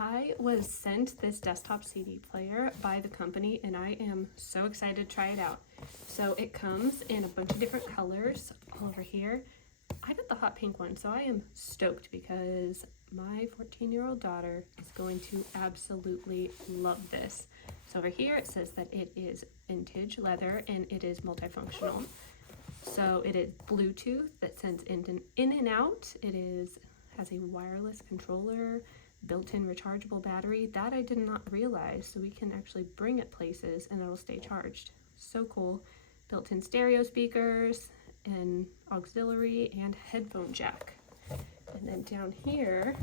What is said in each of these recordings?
I was sent this desktop CD player by the company and I am so excited to try it out. So it comes in a bunch of different colors all over here. I got the hot pink one, so I am stoked because my 14-year-old daughter is going to absolutely love this. So over here it says that it is vintage leather and it is multifunctional. So it is Bluetooth that sends in and out. It has a wireless controller, built-in rechargeable battery. That I did not realize, so we can actually bring it places and it'll stay charged. So cool. Built-in stereo speakers and auxiliary and headphone jack. And then down here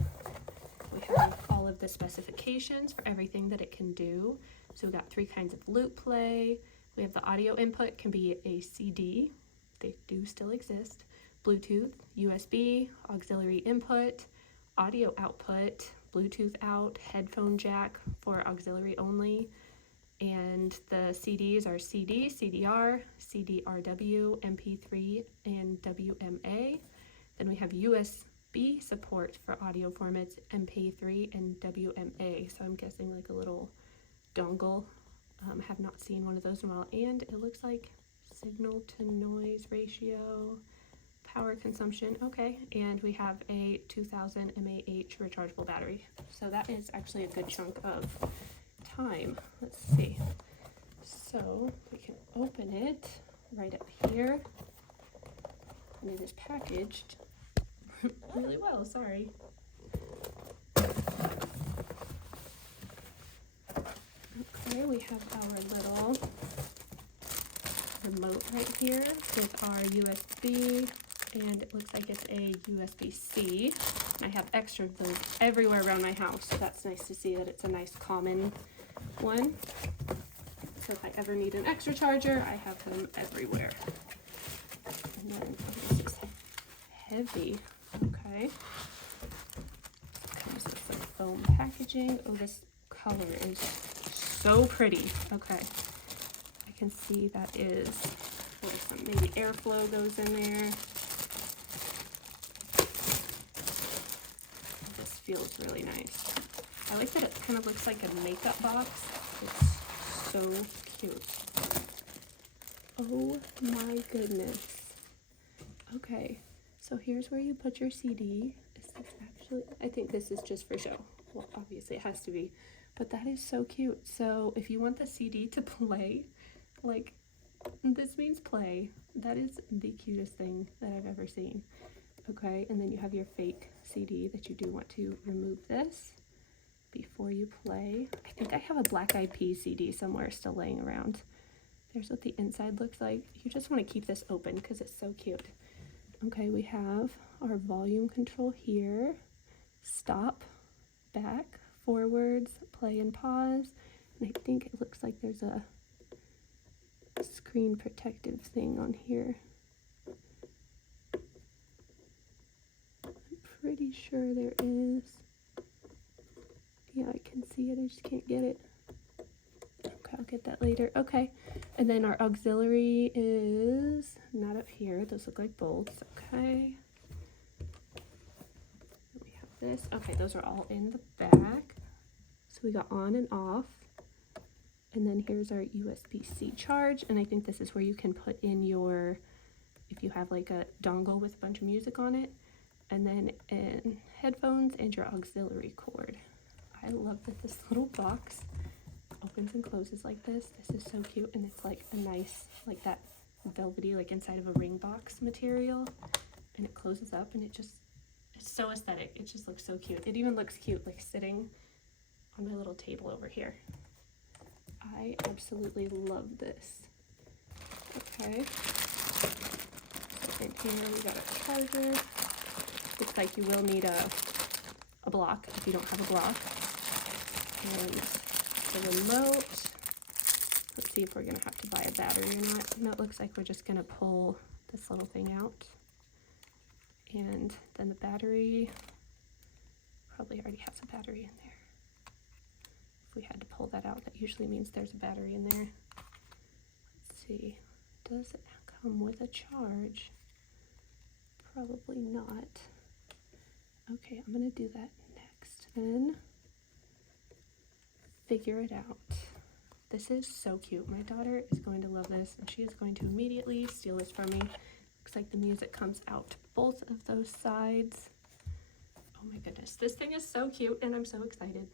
we have all of the specifications for everything that it can do. So we got 3 kinds of loop play. We have the audio input can be a CD. They do still exist. Bluetooth, USB, auxiliary input, audio output, Bluetooth out, headphone jack for auxiliary only, and the CDs are CD, CDR, CDRW, MP3, and WMA. Then we have USB support for audio formats, MP3 and WMA, so I'm guessing like a little dongle. Have not seen one of those in a while, and it looks like signal to noise ratio, power consumption, okay, and we have a 2000 mAh rechargeable battery. So that is actually a good chunk of time. Let's see. So we can open it right up here, and it is packaged really well, sorry. Okay, we have our little remote right here with our USB, and it looks like it's a USB-C. I have extra of those everywhere around my house, so that's nice to see that it's a nice common one. So if I ever need an extra charger, I have them everywhere. And then, oh, this is heavy, okay. Comes with some foam packaging. Oh, this color is so pretty, okay. I can see that is, some maybe airflow goes in there. This feels really nice. I like that it kind of looks like a makeup box. It's so cute. Oh my goodness. Okay, so here's where you put your CD. Is this actually, I think this is just for show. Well, obviously it has to be, but that is so cute. So if you want the CD to play, like, this means play. That is the cutest thing that I've ever seen. Okay, and then you have your fake CD that you do want to remove this before you play. I think I have a Black Eyed Peas CD somewhere still laying around. There's what the inside looks like. You just want to keep this open because it's so cute. Okay, we have our volume control here. Stop, back, forwards, play and pause. And I think it looks like there's a screen protective thing on here. I'm pretty sure there is. Yeah, I can see it, I just can't get it. Okay, I'll get that later. Okay, and then our auxiliary is not up here. Those look like bolts. Okay. We have this. Okay, those are all in the back. So we got on and off. And then here's our USB-C charge, and I think this is where you can put in your, if you have like a dongle with a bunch of music on it, and then in headphones and your auxiliary cord. I love that this little box opens and closes like this. This is so cute, and it's like a nice, like that velvety, like inside of a ring box material, and it closes up, and it's so aesthetic. It just looks so cute. It even looks cute like sitting on my little table over here. I absolutely love this. Okay, so in here we got a charger. Looks like you will need a block if you don't have a block. And the remote. Let's see if we're gonna have to buy a battery or not. No, it looks like we're just gonna pull this little thing out. And then the battery probably already has a battery in there. If we had to pull that out, that usually means there's a battery in there. Let's see, does it come with a charge? Probably not. Okay, I'm gonna do that next then. figure it out. This is so cute. My daughter is going to love this, and she is going to immediately steal this from me. Looks like the music comes out both of those sides. Oh my goodness, this thing is so cute, and I'm so excited.